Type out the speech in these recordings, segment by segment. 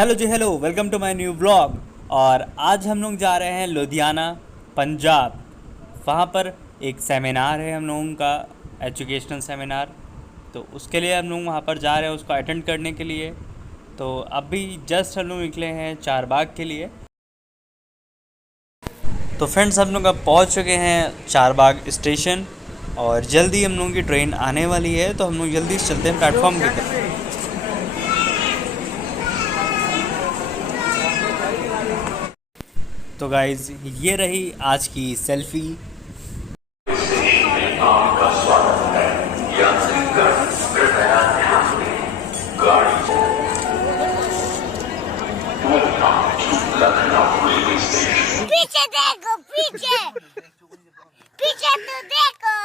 Hello जी, hello, welcome to my new blog. और आज हम लोग जा रहे हैं लुधियाना, पंजाब। वहाँ पर एक सेमिनार है हम लोगों का, एजुकेशनल सेमिनार। तो उसके लिए हम लोग वहाँ पर जा रहे हैं, उसको अटेंड करने के लिए। तो अभी जस्ट हम लोग निकले हैं चारबाग के लिए। तो फ्रेंड्स, हम लोग अब पहुँच चुके हैं चारबाग स्टेशन और जल्दी हम लोगों की ट्रेन आने वाली है। तो हम लोग जल्दी से चलते हैं प्लेटफॉर्म की तरफ। तो गाइज, ये रही आज की सेल्फी। आपका स्वागत है। यात्रीगण कृपया ध्यान दें। गाड़ी लखनऊ रेलवे स्टेशन। पीछे देखो, पीछे पीछे तो देखो।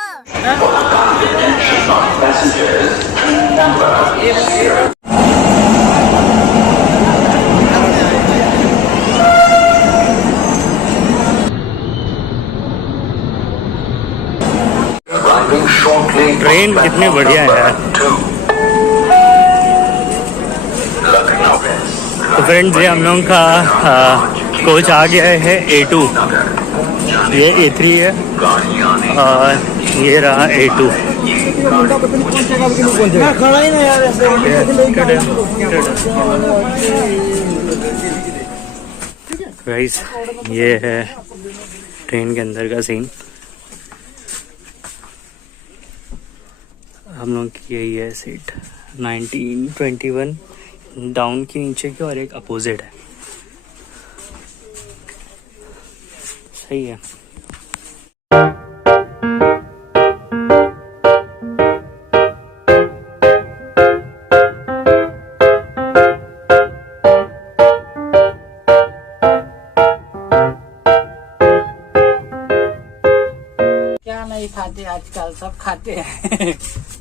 ट्रेन कितनी बढ़िया है यार। तो फ्रेंड्स, ये हम लोगों का कोच आ गया है A2। ये A3 है और ये रहा A2। गाइस, ये है ट्रेन के अंदर का सीन। हम लोग की यही है सीट 1921 डाउन की नीचे की, और एक अपोजिट है। सही है। क्या नहीं खाते आजकल, सब खाते हैं।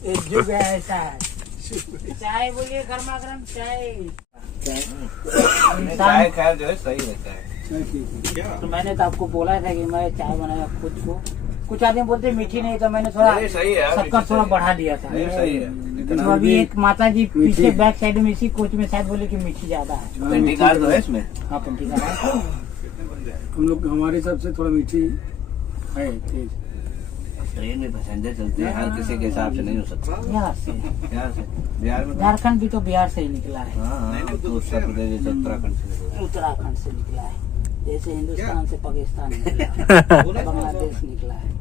एक युग है ऐसा है। चाय बोलिए, गर्मा गर्म चाय। चाय खैर जो है सही रहता है। तो मैंने तो आपको बोला था कि मैं चाय बनाया खुद को। कुछ आदमी बोलते मीठी नहीं, तो मैंने थोड़ा नहीं, सही है, शक्कर थोड़ा बढ़ा दिया था। नहीं, सही है। तो अभी एक माता जी पीछे बैक साइड में इसी कोच में शायद बोले कि मीठी ज्यादा है। पेंटी कार्ड तो है इसमें। हाँ, पंटी का है। हम लोग हमारे हिसाब से थोड़ा मीठी है, तेज। ट्रेन में पैसेंजर चलते हैं, हर किसी के हिसाब से नहीं हो सकता। बिहार से, बिहार में झारखंड भी तो बिहार से ही निकला है। हाँ, तो उत्तर प्रदेश जैसे उत्तराखंड से उत्तराखंड से निकला है, जैसे हिंदुस्तान से पाकिस्तान निकला है, बांग्लादेश निकला है।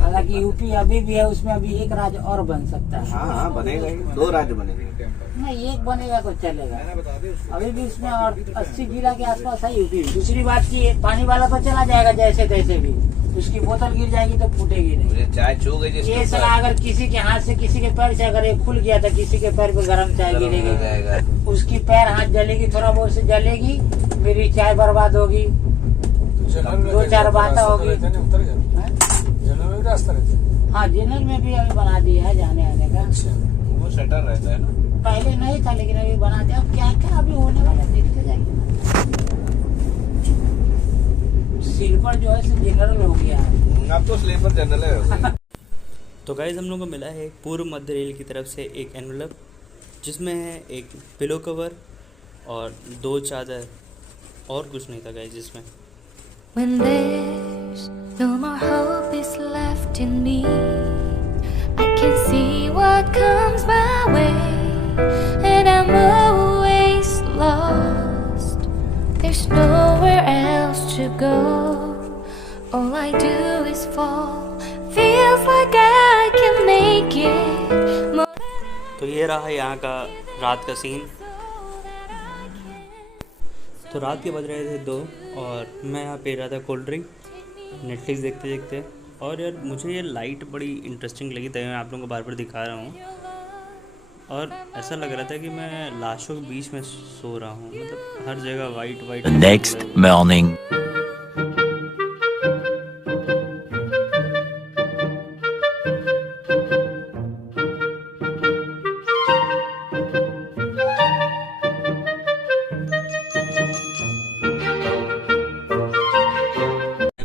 हालांकि यूपी अभी भी है, उसमें अभी एक राज्य और बन सकता है। हाँ, बनेगा ही। 2 राज्य बनेंगे। नहीं, एक बनेगा तो चलेगा। अभी भी इसमें और 80 जिला के आसपास है यूपी। दूसरी बात की, पानी वाला तो चला जाएगा जैसे तैसे भी, उसकी बोतल गिर जाएगी तो फूटेगी नहीं। मुझे चाय छू गई ये सला अगर किसी के हाथ से, किसी के पैर से अगर ये खुल गया तो किसी के पैर पे गर्म चाय गिरेगी, उसकी पैर हाथ जलेगी, थोड़ा बहुत से जलेगी, मेरी चाय बर्बाद होगी, 2-4 बातें होगी। हाँ, जनरल में भी अभी बना दिया है जाने आने का। वो शटर रहता है ना। पहले नहीं था, लेकिन अभी बना दिया। अब क्या क्या अभी होने वाला देखते जाएंगे। स्लीपर जो है जनरल हो गया है। अब तो स्लीपर जनरल है। तो गाइज, हम लोग को मिला है पूर्व मध्य रेल की तरफ से एक एनवलप, जिसमें है एक पिलो कवर और 2 चादर, और कुछ नहीं था गाइज इसमें। When there's no more hope is left in me, I can see what comes my way, and I'm always lost. There's nowhere else to go. All I do is fall. Feels like I can make it. तो ये रहा यहाँ का रात का scene. तो रात के बज रहे थे 2 और मैं यहाँ पी रहा था कोल्ड ड्रिंक, नेटफ्लिक्स देखते देखते। और यार, मुझे ये लाइट बड़ी इंटरेस्टिंग लगी, तभी मैं आप लोगों को बार बार दिखा रहा हूँ। और ऐसा लग रहा था कि मैं लाशों के बीच में सो रहा हूँ, मतलब हर जगह white white. Next morning.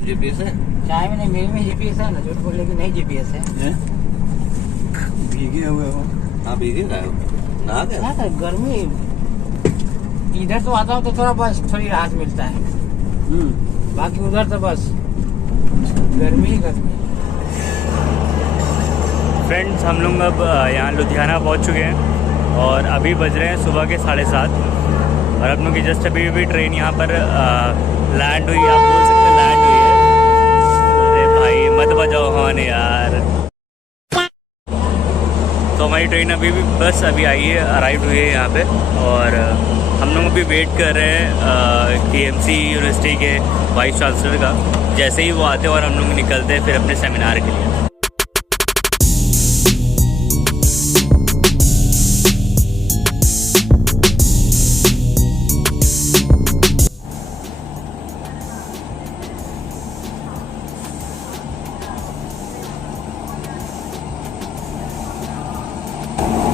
GPS है? चाय में नहीं, मेरे में जीपीएस है ना, झूठ बोलने की नहीं जीपीएस है। भीगे हुए हो। हाँ भीगे गए हो? नहा गए? क्या था गर्मी, इधर तो आता हूँ तो थोड़ा बस थोड़ी राहत मिलता है, बाकी उधर तो बस गर्मी ही गर्मी। फ्रेंड्स हम लोग अब यहाँ लुधियाना पहुँच चुके हैं और अभी बज रहे हैं सुबह के 7:30 और हम लोग की जस्ट अभी भी ट्रेन यहाँ पर लैंड हुई, आप बोल सकते हैं लैंड हुई है। अरे भाई मत बजाओ हॉर्न यार। तो हमारी ट्रेन अभी भी बस अभी आई है, अराइव हुई है यहाँ पे और हम लोग अभी वेट कर रहे हैं KMC यूनिवर्सिटी के वाइस चांसलर का। जैसे ही वो आते हैं और हम लोग निकलते हैं फिर अपने सेमिनार के लिए।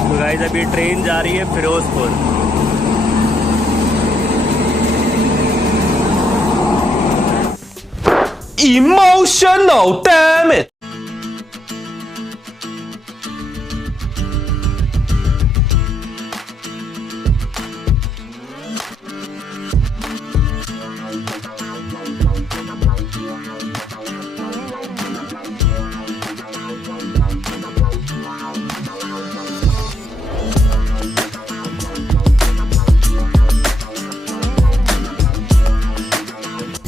तो गाइस अभी ट्रेन जा रही है फिरोजपुर। Emotional, damn it!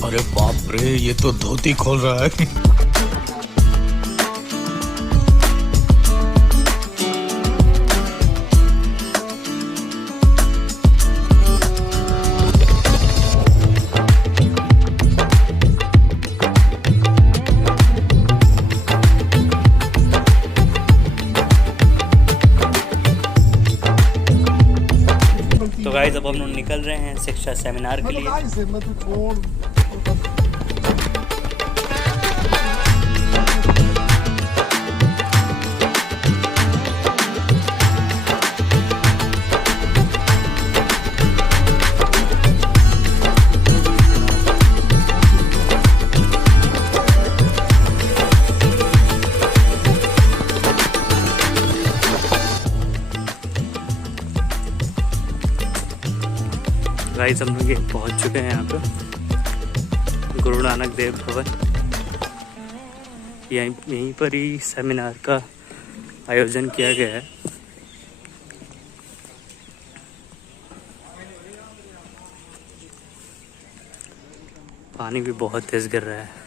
अरे बाप रे, ये तो धोती खोल रहा है। तो गाइस अब हम लोग निकल रहे हैं शिक्षा सेमिनार के लिए। गाइस हम लोग पहुँच चुके हैं यहाँ पे गुरु नानक देव भवन। यहीं पर ही सेमिनार का आयोजन किया गया है। पानी भी बहुत तेज गिर रहा है।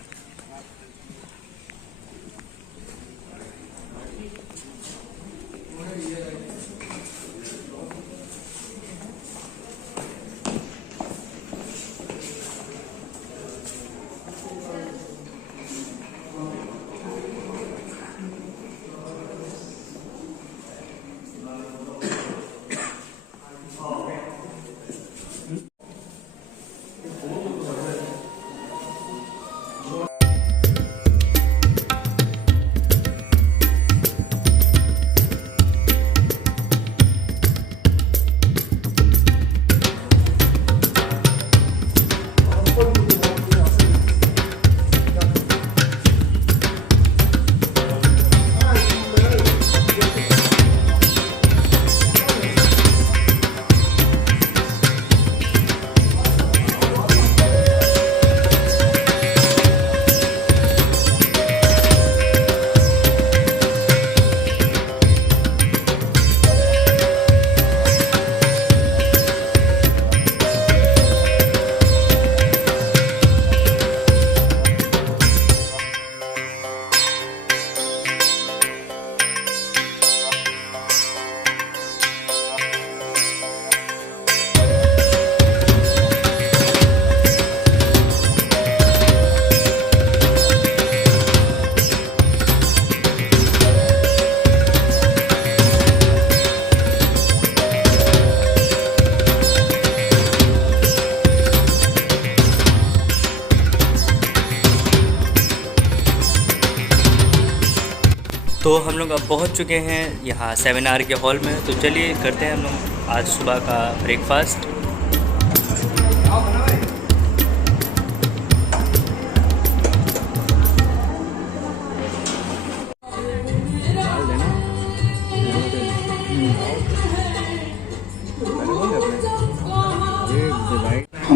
तो हम लोग अब पहुंच चुके हैं यहाँ सेमिनार के हॉल में। तो चलिए करते हैं हम लोग आज सुबह का ब्रेकफास्ट।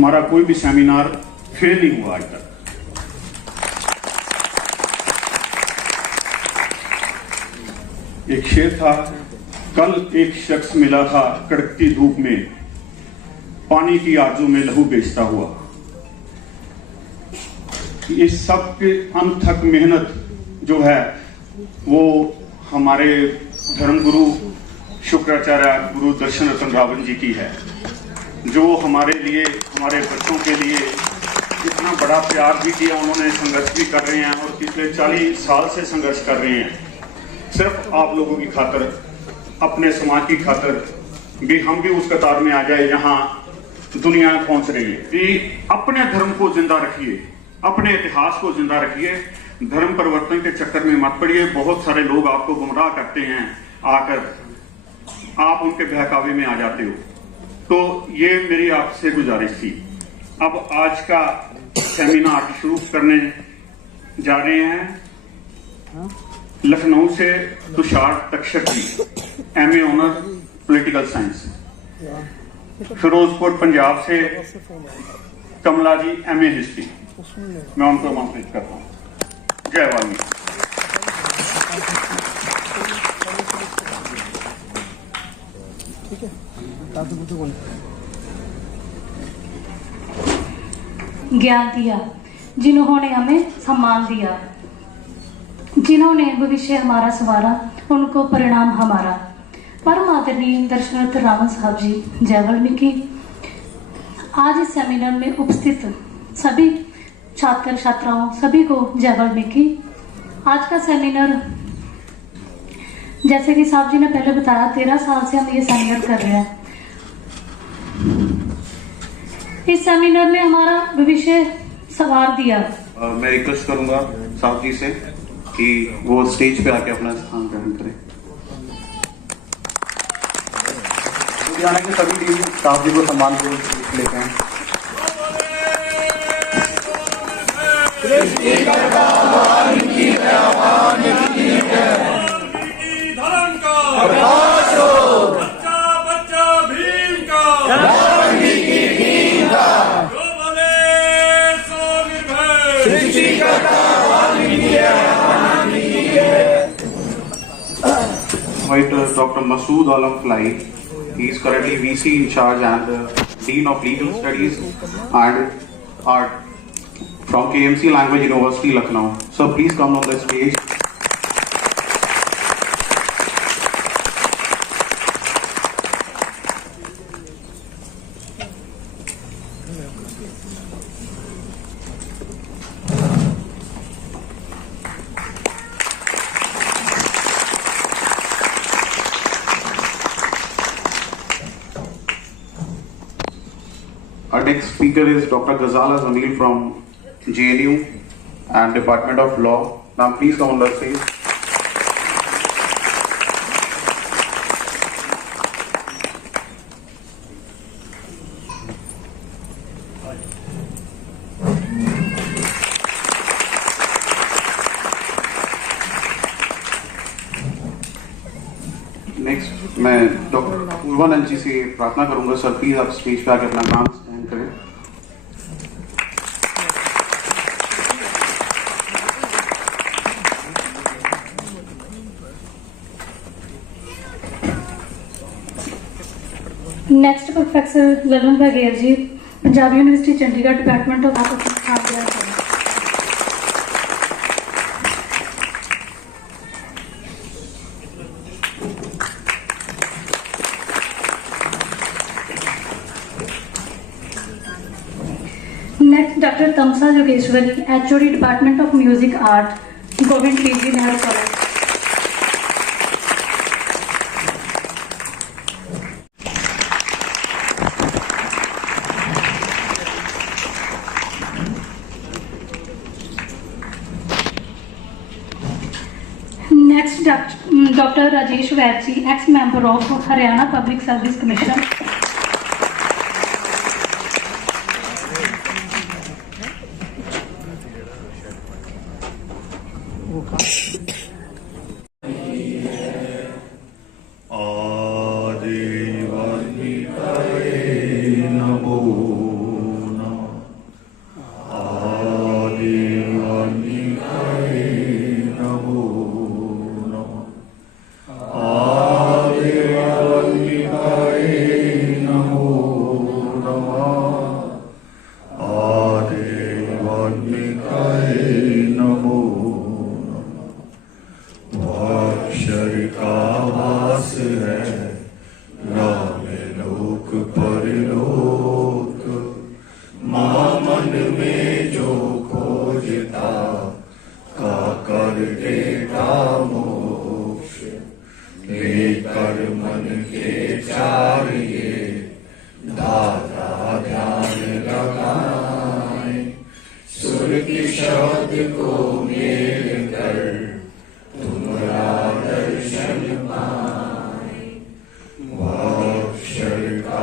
हमारा कोई भी सेमिनार फेल नहीं हुआ आज तक। एक शेर था, कल एक शख्स मिला था कड़कती धूप में, पानी की आरज़ू में लहू बेचता हुआ। इस सब के अनथक मेहनत जो है वो हमारे धर्मगुरु शुक्राचार्य गुरु दर्शन रतन रावण जी की है, जो हमारे लिए, हमारे बच्चों के लिए इतना बड़ा प्यार भी किया। उन्होंने संघर्ष भी कर रहे हैं और पिछले 40 साल से संघर्ष कर रहे हैं, सिर्फ आप लोगों की खातर, अपने समाज की खातर भी हम भी उस कतार में आ जाए जहां दुनिया पहुंच रही है। कि अपने धर्म को जिंदा रखिए, अपने इतिहास को जिंदा रखिए, धर्म परिवर्तन के चक्कर में मत पड़िए। बहुत सारे लोग आपको गुमराह करते हैं, आकर आप उनके बहकावे में आ जाते हो। तो ये मेरी आपसे गुजारिश थी। अब आज का सेमिनार शुरू करने जा रहे हैं। लखनऊ से Tushar Takshak ji, MA honour political science. Firozpur Punjab से कमला जी, MA हिस्ट्री। मैं उनको आमंत्रित करता हूँ। जय वाल्मीकि। ज्ञान दिया, जिन्होंने हमें सम्मान दिया, जिन्होंने भविष्य हमारा संवारा, उनको परिणाम हमारा। परम आदरणीय दर्शन रतन रावण साहब जी, जय वाल्मीकि। आज इस सेमिनार में उपस्थित सभी छात्र छात्राओं सभी को जय वाल्मीकि। आज का सेमिनार, जैसे कि साहब जी ने पहले बताया, 13 साल से हम ये सेमिनार कर रहे हैं। इस सेमिनार ने हमारा भविष्य संवार दिया। मैं रिक्वेस्ट करूंगा साहब जी से कि वो स्टेज पे आके अपना स्थान ग्रहण करें। लुधियाना के सभी टीम साहब जी को सम्मान लेते हैं। Dr. Masood Alam Fly. He is currently VC in charge and Dean of Legal Studies and Art from KMC Language University, Lucknow. So please come on the stage. Our next speaker is Dr. Ghazala Zamil from JNU and Department of Law. Now please come on the stage. Next मैं doctor Purvanand जी से प्रार्थना करूंगा, sir please आप stage पे आकर अपना नाम stand करें। Next professor Lalan Baghel ji, Punjab university Chandigarh, department of next doctor Tamsa Jogeshwari, HOD department of music art, Govind PG Nehru college. Next doctor Rajesh Vaid ji, ex member of Haryana public service commission.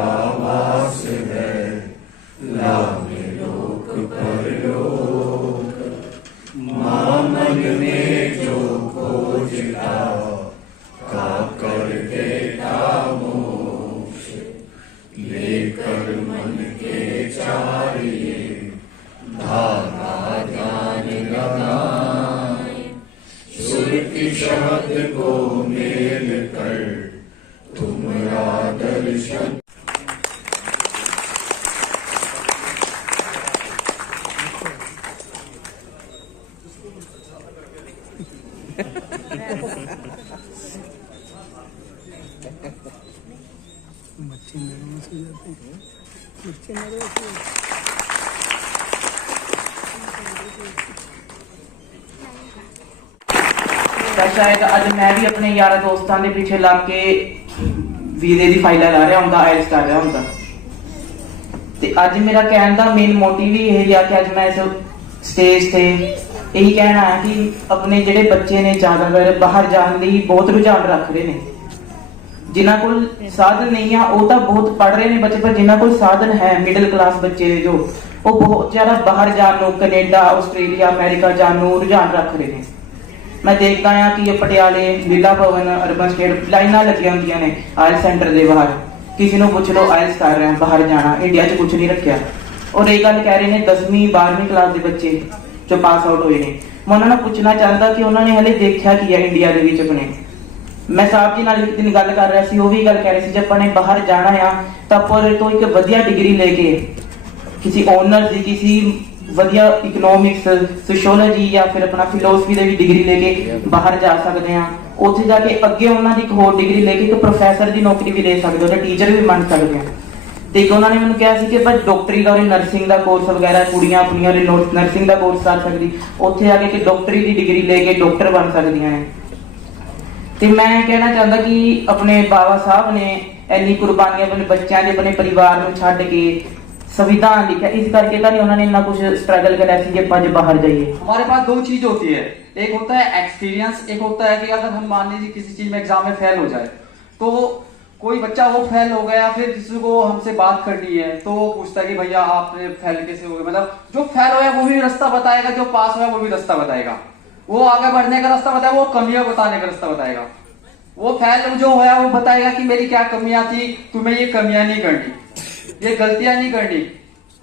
आवास है, लावे लोक परलोक। माँ मन में जो खोजता, का कर देता मोक्ष। लेकर मन के चारिये, धारा ध्यान लगाए। सुरति शब्द को मेल कर, तुमरा दर्शन। बच्चे नर्वस हो जाते हैं, बच्चे नर्वस हो जाते हैं। शायद अज मैं भी अपने यार दोस्तों के पीछे लग के वीजे की फाइल ला रहा होंगे, आयल्स कर रहा होंगे। ते अज मेरा कहने का मेन मोटिव ही यही है कि अज मैं इस स्टेज से यही कहना है कि अपने जेडे बच्चे ने ज्यादातर बाहर जाने की बहुत रुझान रख रहे हैं। जिन्हों को साधन नहीं है वो तो बहुत पढ़ रहे हैं बच्चे, पर जिन्हों को साधन है मिडिल क्लास बच्चे ने जो वो बहुत ज्यादा बाहर जाने, कनेडा, ऑस्ट्रेलिया, अमेरिका जाने रुझान रख रहे हैं। मैं देखता हाँ कि पटियाले लीला भवन अर्बन स्टेट लाइना लगी होंगे ने आयल्स सेंटर के बाहर। किसी को पूछ लो आयल्स कर रहे हैं, बाहर जाना, इंडिया च कुछ नहीं रखा। और ये गल कह रहे हैं 10वीं 12वीं क्लास के बच्चे जो पास आउट हुए हैं। मैं उन्होंने पूछना चाहता कि उन्होंने हले देखा की है इंडिया के विच अपने। मैं साहब जी नाल एक दिन गल कर रहा सी, वो भी गल कह रहे सी जब अपने बाहर जाना है तो अपन तो एक वधिया डिग्री लेके किसी ऑनर्स की, किसी वधिया इकोनॉमिक्स, सोशियोलॉजी या फिर अपना फिलोसफी की डिग्री लेके बाहर जा सकते हैं। उत्थे जाके अगे उन्होंने एक होर डिग्री लेके एक प्रोफैसर की नौकरी भी ले सकते हो, टीचर भी बन सकते हैं। तो एक उन्होंने मैंने कहा कि बस डॉक्टरी का और नर्सिंग का कोर्स वगैरह कुड़ियां अपनी नर्सिंग का कोर्स कर सकती, उत्थे जाके कि डॉक्टरी की डिग्री लेके डॉक्टर बन सकती हैं। तो मैं कहना चाहता कि अपने बाबा साहब ने इन्नी कुर्बानियां अपने बच्चों के, अपने परिवार को छड्ड के संविधान लिखा, इस करके तो नहीं उन्होंने इतना कुछ स्ट्रगल करा कि अपन बाहर जाइए। हमारे पास दो चीज होती है, एक होता है एक्सपीरियंस, एक होता है कि अगर हम मान लीजिए किसी चीज में एग्जाम में फेल हो जाए, तो कोई बच्चा वो फेल हो गया, फिर किसी को हमसे बात करनी है तो वो पूछता है कि भैया आपने फेल कैसे हो गए। मतलब जो फेल होया वो भी रास्ता बताएगा, जो पास होया वो भी रास्ता बताएगा। वो आगे बढ़ने का रास्ता बताएगा, वो कमियां बताने का रास्ता बताएगा। वो फेल जो होया वो बताएगा कि मेरी क्या कमियां थी, तुम्हें ये कमियां नहीं करनी, ये गलतियां नहीं करनी।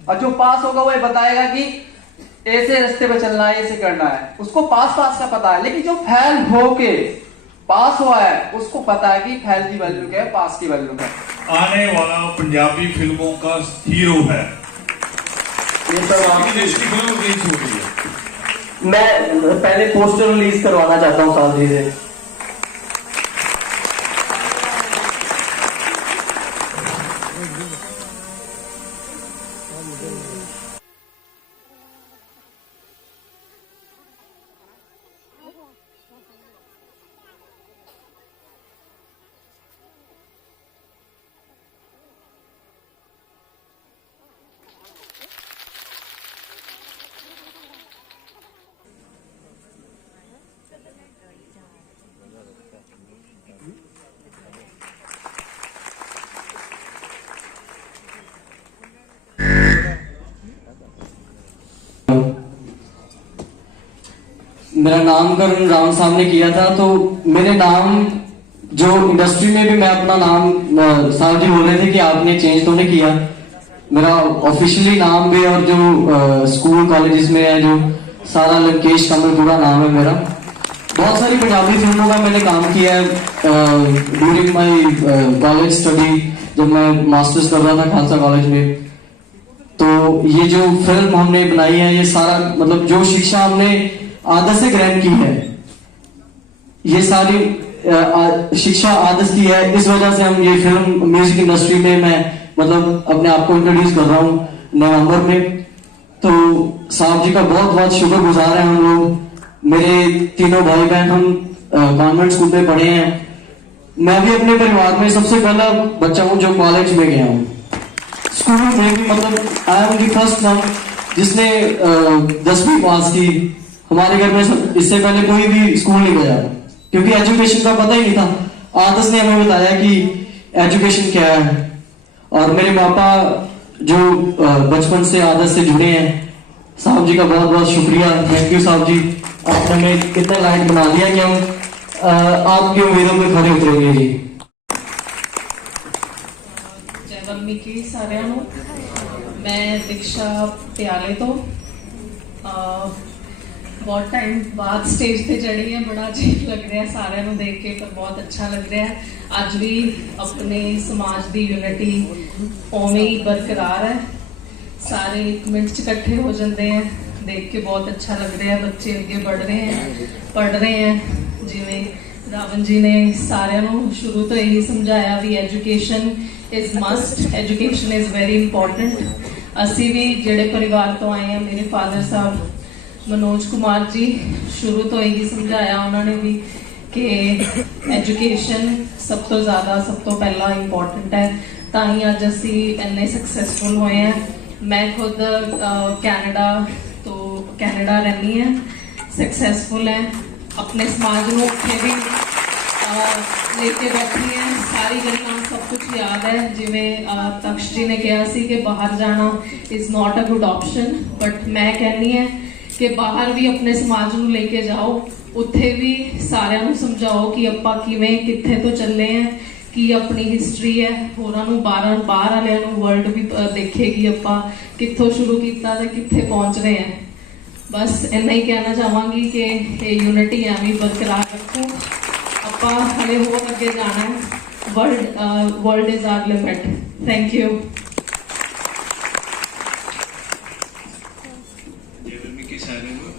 और जो पास होगा वो ये बताएगा कि ऐसे रास्ते पे चलना है, ऐसे करना है। उसको पास का पता है, लेकिन जो फेल होके पास हुआ है उसको पता है कि फेल की वैल्यू क्या है, पास की वैल्यू क्या है। आने वाला पंजाबी फिल्मों का हीरो है। ये तो देश की फिल्म रिलीज हो रही है। मैं पहले पोस्टर रिलीज करवाना चाहता हूँ साथ ही से। मेरा नामकरण राम साहब ने किया था, तो मेरे नाम जो इंडस्ट्री में भी मैं अपना नाम साहब जी बोल रहे थे कि आपने चेंज तो नहीं किया। मेरा ऑफिशियली नाम भी और जो स्कूल कॉलेजेस में है जो सारा लंकेश कमल पूरा नाम है मेरा। बहुत सारी पंजाबी फिल्मों का मैंने काम किया है ड्यूरिंग माय कॉलेज स्टडी, जब मैं मास्टर्स कर रहा था खालसा कॉलेज में। तो ये जो फिल्म हमने बनाई है, ये सारा मतलब जो शिक्षा हमने आदर्श से ग्रहण की है, ये सारी शिक्षा आदर्श की है। इस वजह से हम ये फिल्म म्यूजिक इंडस्ट्री में मैं मतलब अपने आप को इंट्रोड्यूस कर रहा हूँ नवंबर में। तो साहब जी का बहुत बहुत शुक्रगुजार है हम लोग। मेरे तीनों भाई बहन हम कॉन्वेंट स्कूल में पढ़े हैं। मैं भी अपने परिवार में सबसे पहला बच्चा हूँ जो कॉलेज में गया हूँ। स्कूल में भी मतलब I am the first one जिसने 10वीं पास की। हमारे घर में इससे पहले कोई भी स्कूल नहीं गया क्योंकि एजुकेशन का पता ही नहीं था। आदर्श ने हमें बताया कि एजुकेशन क्या है और मेरे पापा जो बचपन से आदत से जुड़े हैं, साहब जी का बहुत बहुत शुक्रिया, थैंक यू साहब जी। आपने हमें कितना लायक बना दिया कि हम आपकी उम्मीदों पे खरे उतरेंगे जी। जय वाल्मीकि साਰਿਆਂ ਨੂੰ। मैं दीक्षा प्याले तो बहुत टाइम बाद स्टेज पे चढ़ी है, बड़ा अजीब लग रहा है सारे ਨੂੰ देख के, पर बहुत अच्छा लग रहा है। ਅੱਜ भी अपने समाज की यूनिटी उवें ही बरकरार है, सारे एक मिनट च इकट्ठे हो जाते हैं, देख के बहुत अच्छा लग रहा है। बच्चे अगे बढ़ रहे हैं, पढ़ रहे हैं। जिवें रावण जी ने सारिਆਂ ਨੂੰ शुरू तो यही समझाया भी education is must, education is very important. असी भी जिहड़े परिवार तो आए हैं, मेरे फादर साहब मनोज कुमार जी, शुरू तो यही समझाया उन्होंने भी कि एजुकेशन सब तो ज़्यादा, सब तो पहला इंपॉर्टेंट है, ताही अज असी इन्ने सक्सैसफुल हुए हैं। मैं खुद कैनेडा रहनी है, सक्सैसफुल है, अपने समाज में उत्थे भी लेके बैठी है, सारी गल्लां सब कुछ याद है। जिवें तक्ष जी ने कहा सी कि बाहर जाना is not a good option, but मैं कहनी है कि बाहर भी अपने समाज में लेके जाओ, उत्थे भी सारिਆਂ ਨੂੰ समझाओ कि ਆਪਾਂ किवें कित्थे तो चले हैं, की अपनी हिस्टरी है, होरां नूं बाहर वालियां नूं वर्ल्ड भी देखेगी ਆਪਾਂ कित्थों शुरू किया ते कित्थे पहुंच रहे हैं। बस इन्ना ही कहना चाहांगी कि ये यूनिटी एवं बरकरार रखो, ਆਪਾਂ हले होर अगे जाना है, world is our limit. Thank you.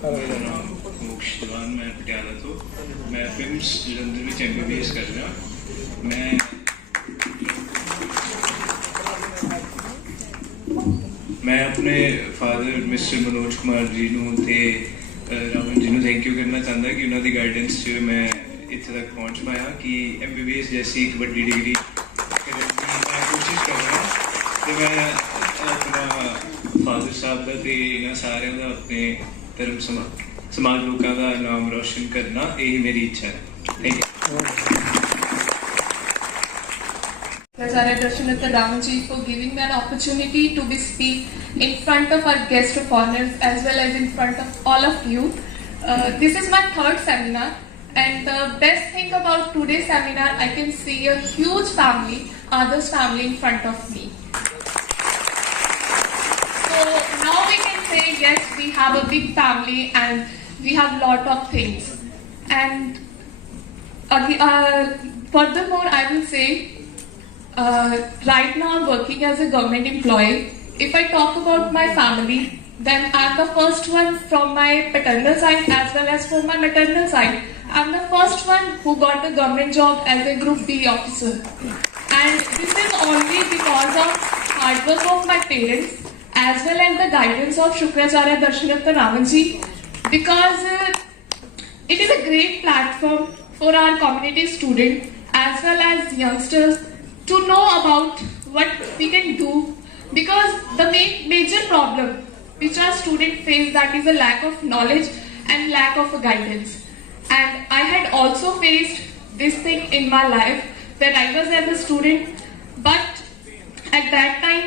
मेरा नाम मोक्ष दीवान, मैं पटियाला तो, मैं फिल्म्स जलंधर में MBBS कर रहा। मैं अपने फादर मिस्टर मनोज कुमार जी ते रावण जी थैंक यू करना चाहता कि उन्होंने गाइडेंस से मैं इत्थे तक पहुँच पाया कि MBBS जैसी एक बड़ी डिग्री करने की मैं कोशिश कर रहा। तो मैं अपना फादर साहब का तो इन्होंने सारे का अपने धर्म समाज लोगों का नाम रोशन करना, यही मेरी इच्छा है। Thank you. Acharya Darshanatha Ramanji for giving me an opportunity to be speak in front of our guest of honors as well as in front of all of you. This is my third seminar, and the best thing about today's seminar, I can see a huge family, Adarsh family in front of me. So now we can say yes, we have a big family and we have lot of things. And furthermore, I will say. Right now I'm working as a government employee. If I talk about my family, then I'm the first one from my paternal side as well as from my maternal side. I'm the first one who got a government job as a Group D officer. And this is only because of hard work of my parents as well as the guidance of Shukracharya Darshanatha Ramanji, because it is a great platform for our community students as well as youngsters to know about what we can do, because the major problem which our students face, that is a lack of knowledge and lack of guidance. And I had also faced this thing in my life when I was as a student, but at that time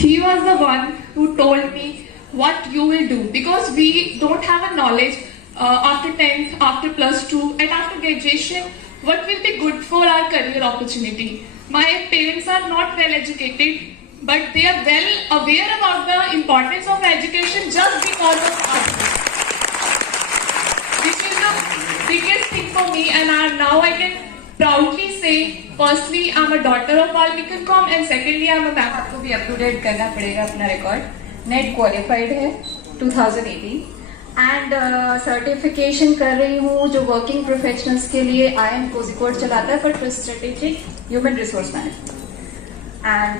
he was the one who told me what you will do, because we don't have a knowledge after 10th, after +2 and after graduation what will be good for our career opportunity. My parents are not well educated, but they are well aware about the importance of education just because of us. This is the biggest thing for me, and now I can proudly say, firstly I'm a daughter of Valmiki.com and secondly I'm a map. आपको भी up to date करना पड़ेगा अपना record. Net qualified है 2018 and certification कर रही हूँ जो वर्किंग प्रोफेशनल्स के लिए IIM कोझिकोड चलाता है for strategic human resource management, and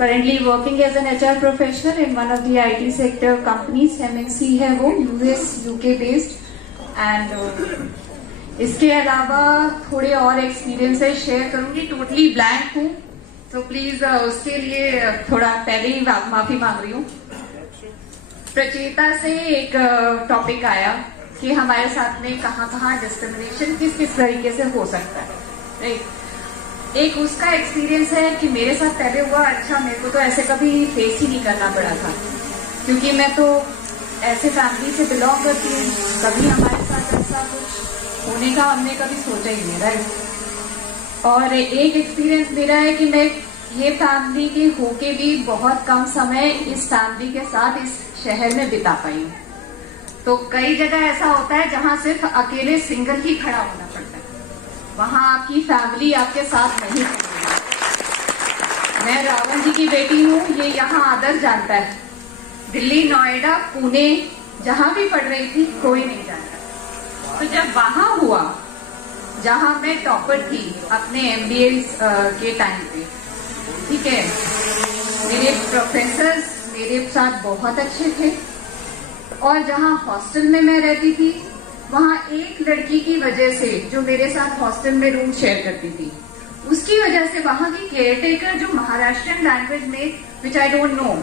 currently working as an HR professional in one of the IT sector companies, MNC है वो, US UK based, and इसके अलावा थोड़े और एक्सपीरियंसेस शेयर करूंगी। टोटली ब्लैंक हूँ तो प्लीज उसके लिए थोड़ा पहले ही माफी मांग रही हूँ। प्रचेता से एक टॉपिक आया कि हमारे साथ में कहाँ डिस्क्रिमिनेशन किस किस तरीके से हो सकता है, राइट। एक उसका एक्सपीरियंस है कि मेरे साथ पहले हुआ, अच्छा मेरे को तो ऐसे कभी फेस ही नहीं करना पड़ा था, क्योंकि मैं तो ऐसे फैमिली से बिलोंग करती हूँ, कभी हमारे साथ ऐसा कुछ होने का हमने कभी सोचा ही नहीं, राइट। और एक एक्सपीरियंस मेरा है कि मैं ये फैमिली के होके भी बहुत कम समय इस फैमिली के साथ इस शहर में बिता पाई हूँ। तो कई जगह ऐसा होता है जहाँ सिर्फ अकेले सिंगल ही खड़ा होना पड़ता है, वहां आपकी फैमिली आपके साथ नहीं खड़ी। मैं रावण जी की बेटी हूँ, ये यहाँ आदर जानता है, दिल्ली, नोएडा, पुणे जहां भी पढ़ रही थी कोई नहीं जानता। तो जब वहां हुआ जहां मैं टॉपर थी अपने MBA के टाइम पे, ठीक है, मेरे प्रोफेसर्स मेरे साथ बहुत अच्छे थे, और जहां हॉस्टल में मैं रहती थी वहां एक लड़की की वजह से जो मेरे साथ हॉस्टल में रूम शेयर करती थी, उसकी वजह से वहां की केयरटेकर जो महाराष्ट्रियन लैंग्वेज में विच आई डोंट नो,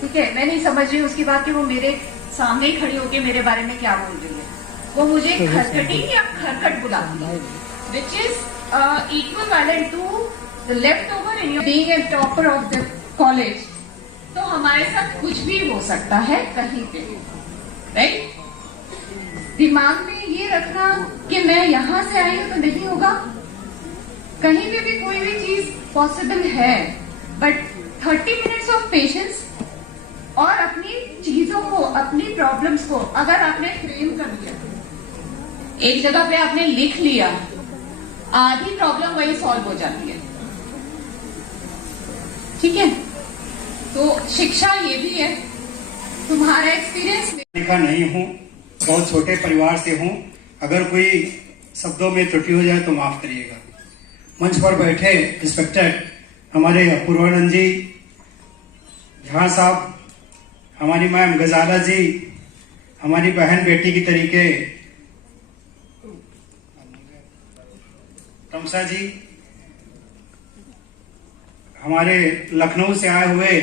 ठीक है, मैं नहीं समझ रही उसकी बात कि वो मेरे सामने ही खड़ी होकर मेरे बारे में क्या बोल रही है, वो मुझे खरखटी या खरखट बुलाती है, which is equivalent to the left over in being a topper of the college. तो हमारे साथ कुछ भी हो सकता है कहीं पे, राइट। दिमाग में ये रखना कि मैं यहां से आई हूं तो नहीं होगा, कहीं पे भी कोई भी चीज पॉसिबल है, बट 30 मिनट्स ऑफ पेशेंस और अपनी चीजों को, अपनी प्रॉब्लम्स को अगर आपने फ्रेम कर लिया, एक जगह पे आपने लिख लिया, आधी प्रॉब्लम वही सॉल्व हो जाती है, ठीक है। तो शिक्षा ये भी है, तुम्हारा एक्सपीरियंस लिखा नहीं हूँ, बहुत छोटे परिवार से हूँ, अगर कोई शब्दों में त्रुटि हो जाए तो माफ करिएगा। मंच पर बैठे इंस्पेक्टर हमारे अपूर्वानंद जी, झा साहब, हमारी मैम गजाला जी, हमारी बहन बेटी की तरीके तमसा जी, हमारे लखनऊ से आए हुए,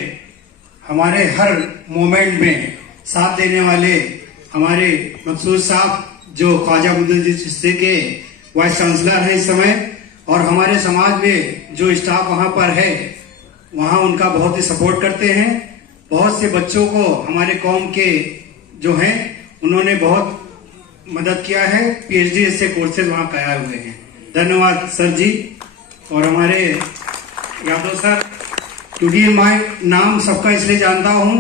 हमारे हर मोमेंट में साथ देने वाले हमारे मकसूद साहब जो ख्वाजा बुद्दुद्दीन चिश्ती के वाइस चांसलर हैं इस समय, और हमारे समाज में जो स्टाफ वहां पर है वहां उनका बहुत ही सपोर्ट करते हैं। बहुत से बच्चों को हमारे कौम के जो हैं उन्होंने बहुत मदद किया है, PhD से कोर्सेज वहां कराए हुए हैं, धन्यवाद सर जी। और हमारे यादव सर, क्योंकि मैं नाम सबका इसलिए जानता हूं,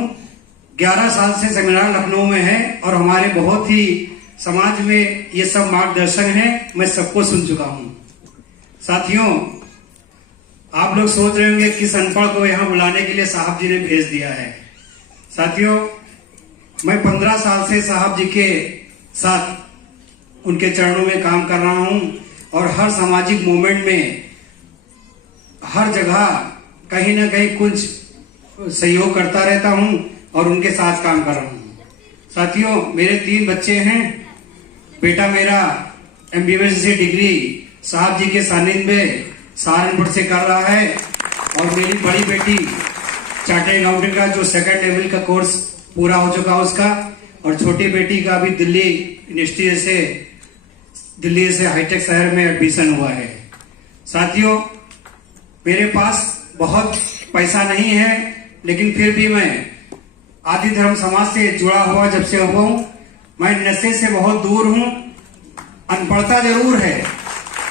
11 साल से सेमिनार लखनऊ में है और हमारे बहुत ही समाज में ये सब मार्गदर्शन है, मैं सबको सुन चुका हूं। साथियों, आप लोग सोच रहे होंगे किस अनपढ़ को यहाँ बुलाने के लिए साहब जी ने भेज दिया है। साथियों, मैं 15 साल से साहब जी के साथ उनके चरणों में काम कर रहा हूं और हर सामाजिक मूवमेंट में हर जगह कहीं ना कहीं कुछ सहयोग करता रहता हूं और उनके साथ काम कर रहा हूं। साथियों, मेरे 3 बच्चे हैं। बेटा मेरा MBBS डिग्री साहब जी के सानिध्य में सहारनपुर से कर रहा है, और मेरी बड़ी बेटी चार्टर्ड अकाउंटेंट का जो 2nd लेवल का कोर्स पूरा हो चुका उसका, और छोटी बेटी का भी दिल्ली यूनिवर्सिटी से, दिल्ली से हाईटेक शहर में एडमिशन हुआ है। साथियों, मेरे पास बहुत पैसा नहीं है, लेकिन फिर भी मैं आदि धर्म समाज से जुड़ा हुआ जब से हुआ हूं, मैं नशे से बहुत दूर हूं। अनपढ़ता जरूर है,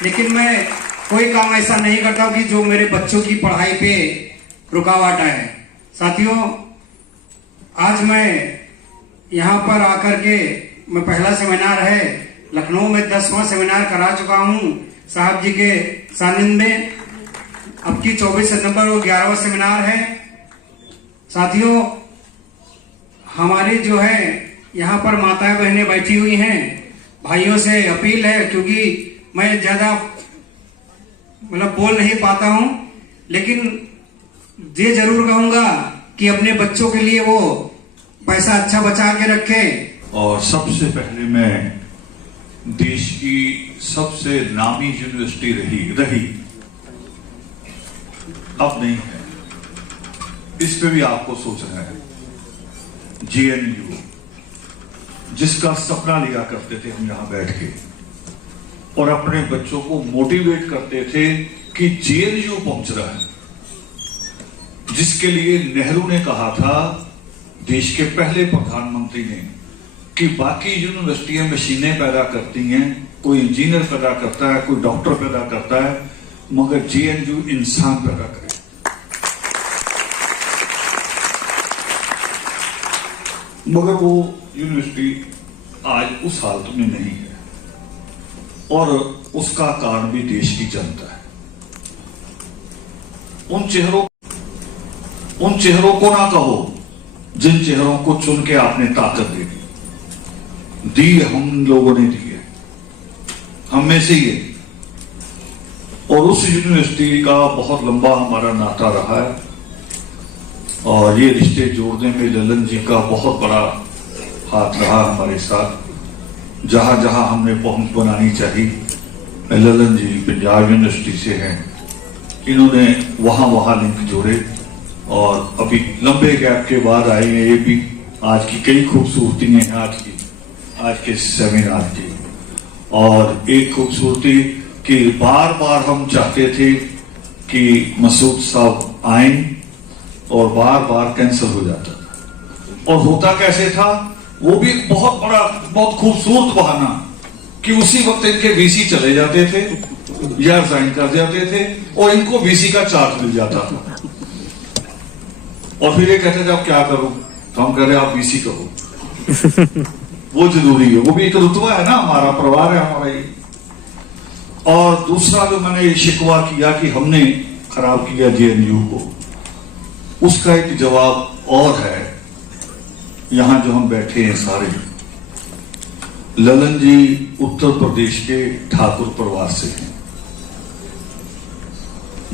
लेकिन मैं कोई काम ऐसा नहीं करता कि जो मेरे बच्चों की पढ़ाई पे रुकावट आए। साथियों, आज मैं यहाँ पर आकर के, मैं पहला सेमिनार है लखनऊ में 10वां सेमिनार करा चुका हूँ साहब जी के सानिध्य में, अब की 24 सितंबर और 11वां सेमिनार है। साथियों, हमारी जो है यहाँ पर माताएं बहनें बैठी हुई हैं, भाइयों से अपील है, क्योंकि मैं ज्यादा मतलब बोल नहीं पाता हूं, लेकिन ये जरूर कहूंगा कि अपने बच्चों के लिए वो पैसा अच्छा बचा के रखें। और सबसे पहले मैं देश की सबसे नामी यूनिवर्सिटी रही अब नहीं है, इस पे भी आपको सोचना है। JNU, जिसका सपना लिया करते थे हम यहाँ बैठ के और अपने बच्चों को मोटिवेट करते थे कि जेएनयू पहुंच रहा है, जिसके लिए नेहरू ने कहा था, देश के पहले प्रधानमंत्री ने, कि बाकी यूनिवर्सिटियां मशीनें पैदा करती हैं, कोई इंजीनियर पैदा करता है, कोई डॉक्टर पैदा करता है, मगर जेएनयू इंसान पैदा करे। मगर वो यूनिवर्सिटी आज उस हालत में नहीं है, और उसका कारण भी देश की जनता है। उन चेहरों को ना कहो जिन चेहरों को चुन के आपने ताकत दी हम लोगों ने दी है, हम में से ये। और उस यूनिवर्सिटी का बहुत लंबा हमारा नाता रहा है, और ये रिश्ते जोड़ने में ललन जी का बहुत बड़ा हाथ रहा हमारे साथ। जहां जहां हमने पहुंच बनानी चाहिए, ललन जी पंजाब यूनिवर्सिटी से हैं, इन्होंने वहां वहां लिंक जोड़े, और अभी लंबे गैप के बाद आए हैं ये भी। आज की कई खूबसूरती हैं आज के सेमिनार की, और एक खूबसूरती कि बार बार हम चाहते थे कि मसूद साहब आए, और बार बार कैंसिल हो जाता था। और होता कैसे था, वो भी एक बहुत खूबसूरत बहाना कि उसी वक्त इनके वीसी चले जाते थे या रिजाइन कर जाते थे, और इनको वीसी का चार्ज मिल जाता था। और फिर ये कहते थे अब क्या करूं, तो हम कह रहे आप वीसी करो, वो जरूरी है, वो भी एक रुतबा है ना, हमारा परिवार है हमारा ये। और दूसरा जो मैंने शिकवा किया कि हमने खराब किया जेएनयू को, उसका एक जवाब और है। यहां जो हम बैठे हैं सारे, ललन जी उत्तर प्रदेश के ठाकुर परिवार से हैं,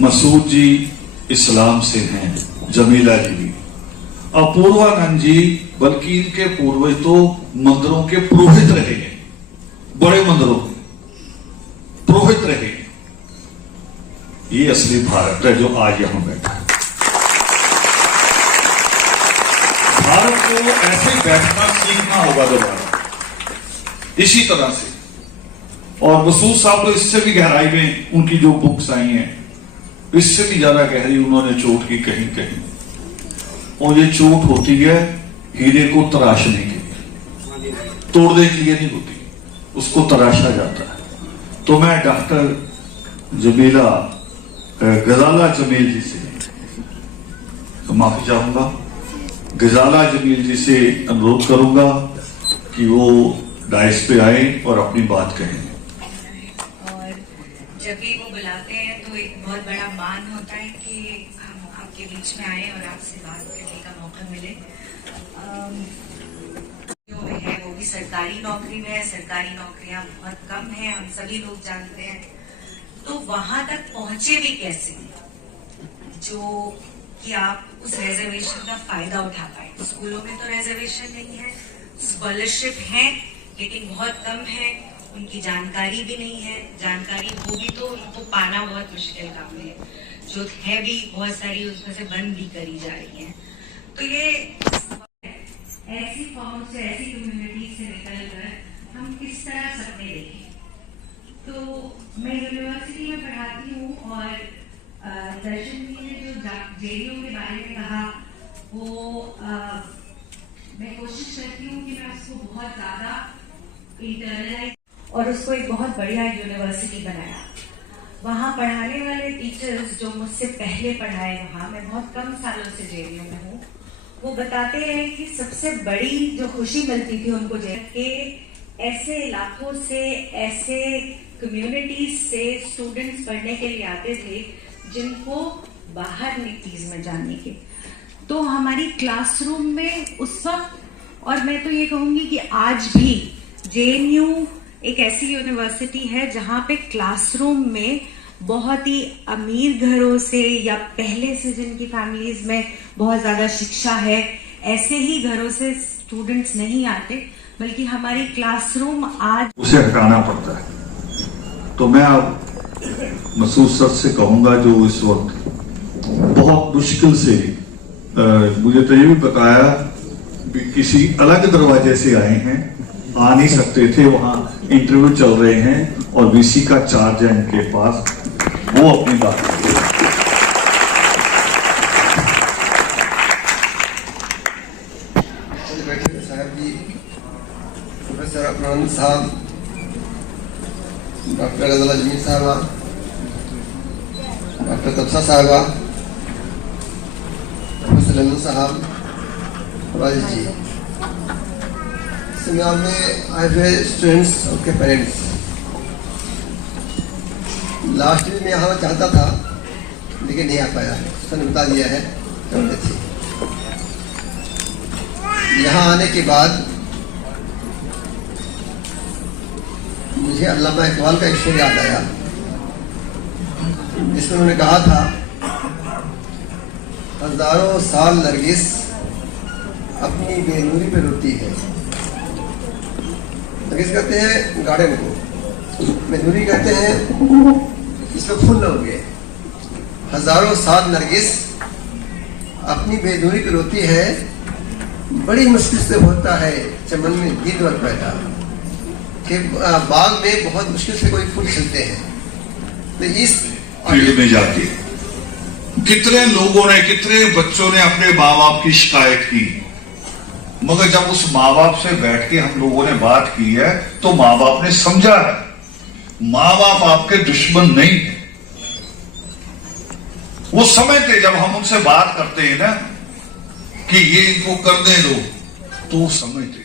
मसूद जी इस्लाम से हैं, जमीला जी भी, अपूर्वानंद जी बल्कि इनके पूर्वज तो मंदिरों के पुरोहित रहे हैं, बड़े मंदिरों के पुरोहित रहे हैं। ये असली भारत है जो आज यहां बैठा है। भारत को ऐसे बैठना सीखना होगा दोबारा, इसी तरह से। और मसूद साहब तो इससे भी गहराई में उनकी जो बुक्स आई हैं, इससे भी ज्यादा गहरी उन्होंने चोट की कहीं कहीं। और ये चोट होती है हीरे को तराशने के लिए, तोड़ने के लिए नहीं होती, उसको तराशा जाता है। तो मैं डॉक्टर जमीला गजाला जमील जी से तो माफी चाहूंगा, गजाला जमील जी से अनुरोध करूंगा कि वो डाइस पे आए और अपनी बात कहें। और जब भी वो बुलाते हैं तो एक बहुत बड़ा मान होता है कि हम आपके बीच में आए और आपसे बात करने का मौका मिले। जो है वो भी सरकारी नौकरी में है, सरकारी नौकरियां बहुत कम हैं, हम सभी लोग जानते हैं। तो वहां तक पहुंचे भी कैसे जो कि आप उस रिजर्वेशन का फायदा उठा पाए। स्कूलों में तो रिजर्वेशन नहीं है, स्कॉलरशिप है लेकिन बहुत कम है, उनकी जानकारी भी नहीं है, जानकारी हो भी तो उनको पाना बहुत मुश्किल काम है, जो है भी बहुत सारी उसमें से बंद भी करी जा रही है। तो ये ऐसी फॉर्म से, ऐसी कम्युनिटी से निकलकर हम किस तरह सपने देखें। तो मैं यूनिवर्सिटी में पढ़ाती हूँ और दर्शन जी ने जो जेडीओ के बारे में कहा वो मैं कोशिश करती हूँ कि मैं उसको बहुत ज्यादा इंटरनलाइज और उसको एक बहुत बढ़िया यूनिवर्सिटी बनाया। वहाँ पढ़ाने वाले टीचर्स जो मुझसे पहले पढ़ाए, वहाँ मैं बहुत कम सालों से जेडीओ में हूँ, वो बताते हैं कि सबसे बड़ी जो खुशी मिलती थी उनको के ऐसे इलाकों से, ऐसे कम्युनिटीज से स्टूडेंट्स पढ़ने के लिए आते थे जिनको बाहर निटीज में जाने के। तो हमारी क्लासरूम में उस वक्त, और मैं तो ये कहूंगी कि आज भी जेएनयू एक ऐसी यूनिवर्सिटी है जहां पे क्लासरूम में बहुत ही अमीर घरों से या पहले से जिनकी फैमिलीज में बहुत ज्यादा शिक्षा है, ऐसे ही घरों से स्टूडेंट्स नहीं आते, बल्कि हमारी क्लासरूम आज उसे हटाना पड़ता है। तो मैं अब मसूद सर से कहूंगा जो इस वक्त बहुत मुश्किल से मुझे तो ये भी बताया किसी अलग दरवाजे से आए हैं, आ नहीं सकते थे, वहां इंटरव्यू चल रहे हैं और वीसी का चार्ज है इनके पास। वो अपनी बात करें। बैठे साहब जी, प्रोफेसर अफरान साहब, डॉक्टर गजला जमीर साहबा, डॉक्टर तबसा साहबा, प्रोफेसर लल्लू साहब, राजेश जी, सेमिनार में आए हुए स्टूडेंट्स और के पेरेंट्स। लास्ट में मैं यहाँ चाहता था लेकिन नहीं आ पाया, उसने बता दिया है करते थे। यहाँ आने के बाद मुझे अल्लामा इकबाल का एक शेर याद आया, जिसमें उन्होंने कहा था, हजारों साल नरगिस अपनी बेनूरी पे रोती है। नरगिस कहते हैं गार्डन को, बेनूरी कहते हैं इसमें फूल न उगे। हजारों साल नरगिस अपनी बेनूरी पे रोती है, बड़ी मुश्किल से होता है चमन में दीदवर पैदा, कि बाग में बहुत मुश्किल से कोई फूल खिलते हैं। तो इस फील्ड में जाती कितने लोगों ने, कितने बच्चों ने अपने माँ बाप की शिकायत की, मगर जब उस माँ बाप से बैठ के हम लोगों ने बात की है तो माँ बाप ने समझा है माँ बाप आपके दुश्मन नहीं है। वो समझते, जब हम उनसे बात करते हैं ना कि ये इनको कर दे दो, तो वो समझते